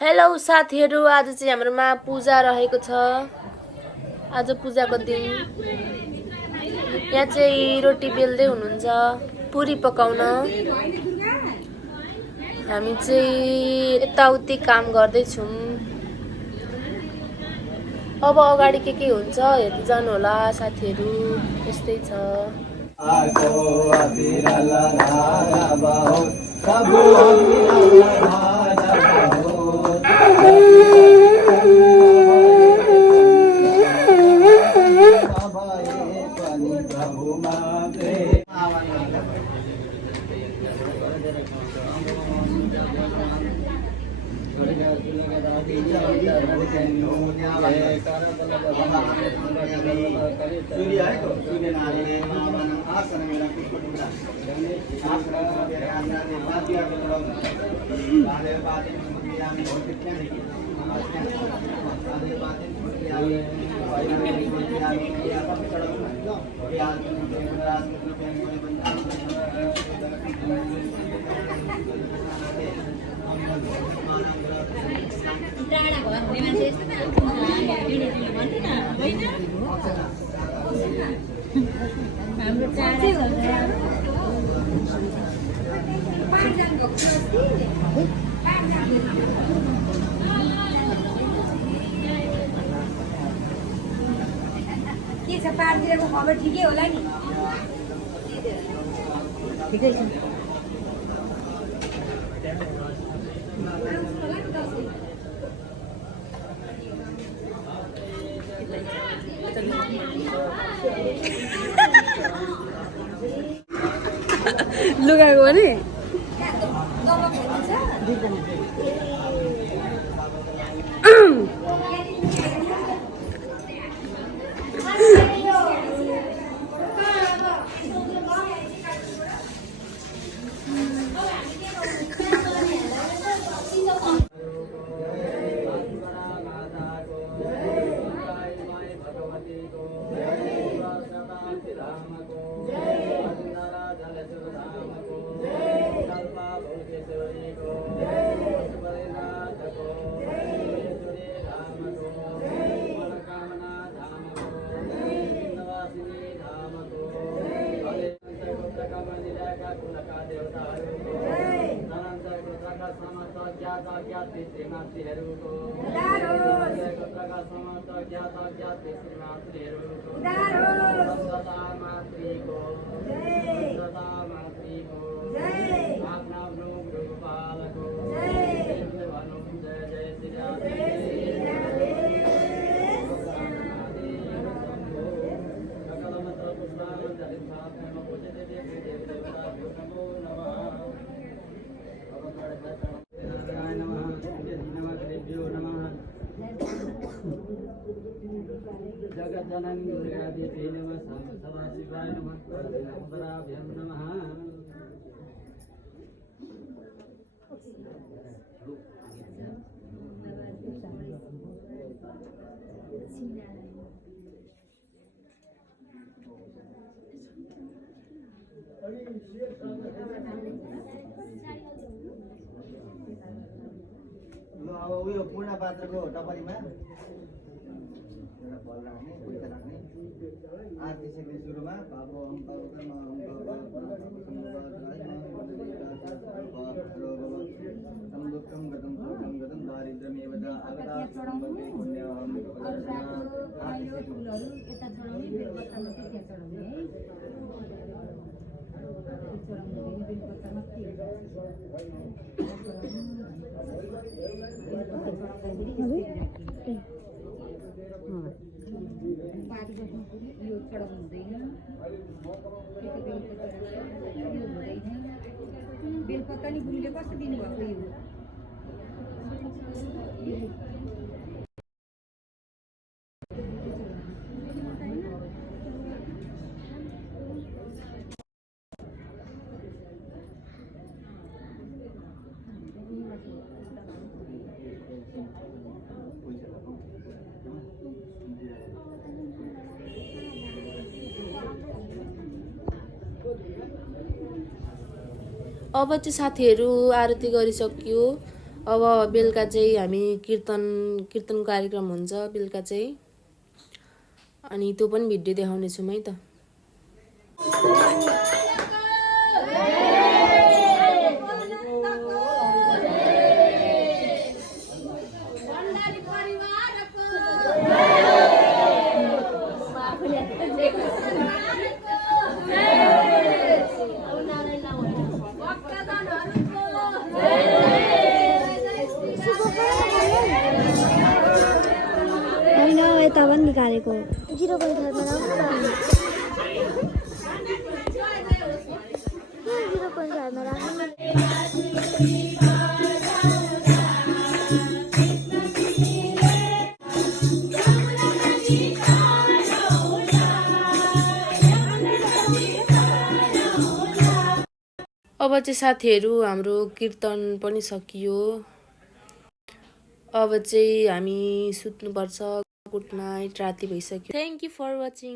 Hello साथीहरू, आज चाहिँ हाम्रोमा पूजा रहेको छ। आज पूजाको दिन। यहाँ चाहिँ रोटी बेल्दै हुनुहुन्छ, पुरी पकाउन। हामी चाहिँ यताउति काम गर्दैछौँ। अब अगाडि के हुन्छ हेर्दै जानु होला साथीहरू। यस्तै छ। के छ पार्टीको खबर ठिकै होला नि ठिकै छ लुगाको भने जगज्जननी दुर्गादेवी नमः सदाशिवाय नमः परमेश्वराभ्यं नमः ल अब उयो पूर्ण पात्रको टपरीमा बल राख्ने उल्टा राख्ने आरती सेक्ने सुरुमा बाबु अङ्क दुःखम गतम सुखम गतम दारिद्र्यमेव च आगता सम्पत्ति पुण्यहं बेलपत्ता नि गुरुले कस्तो दिनुभएको यो अब चाहिँ साथीहरू आरती गरिसक्यो। अब बेलुका चाहिँ हामी कीर्तन कार्यक्रम हुन्छ बेलुका चाहिँ, अनि त्यो पनि भिडियो देखाउने छु है त। होइन यता पनि निकालेको 0.5 मा राख्नु 0.5 मा राख्नु। अब चाहिँ साथीहरू हाम्रो कीर्तन पनि सकियो। अब चाहिँ हामी सुत्नुपर्छ। गुड नाइट, राति भइसक्यो। Thank you for watching.